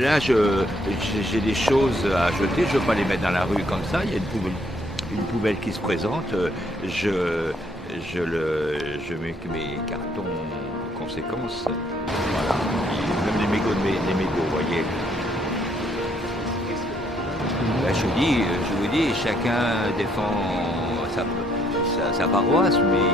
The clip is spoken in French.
là, j'ai des choses à jeter, je ne veux pas les mettre dans la rue comme ça. Il y a une poubelle qui se présente, je mets mes cartons conséquences. Voilà. Et même les mégots, vous voyez. Ben, je vous dis, chacun défend sa paroisse, mais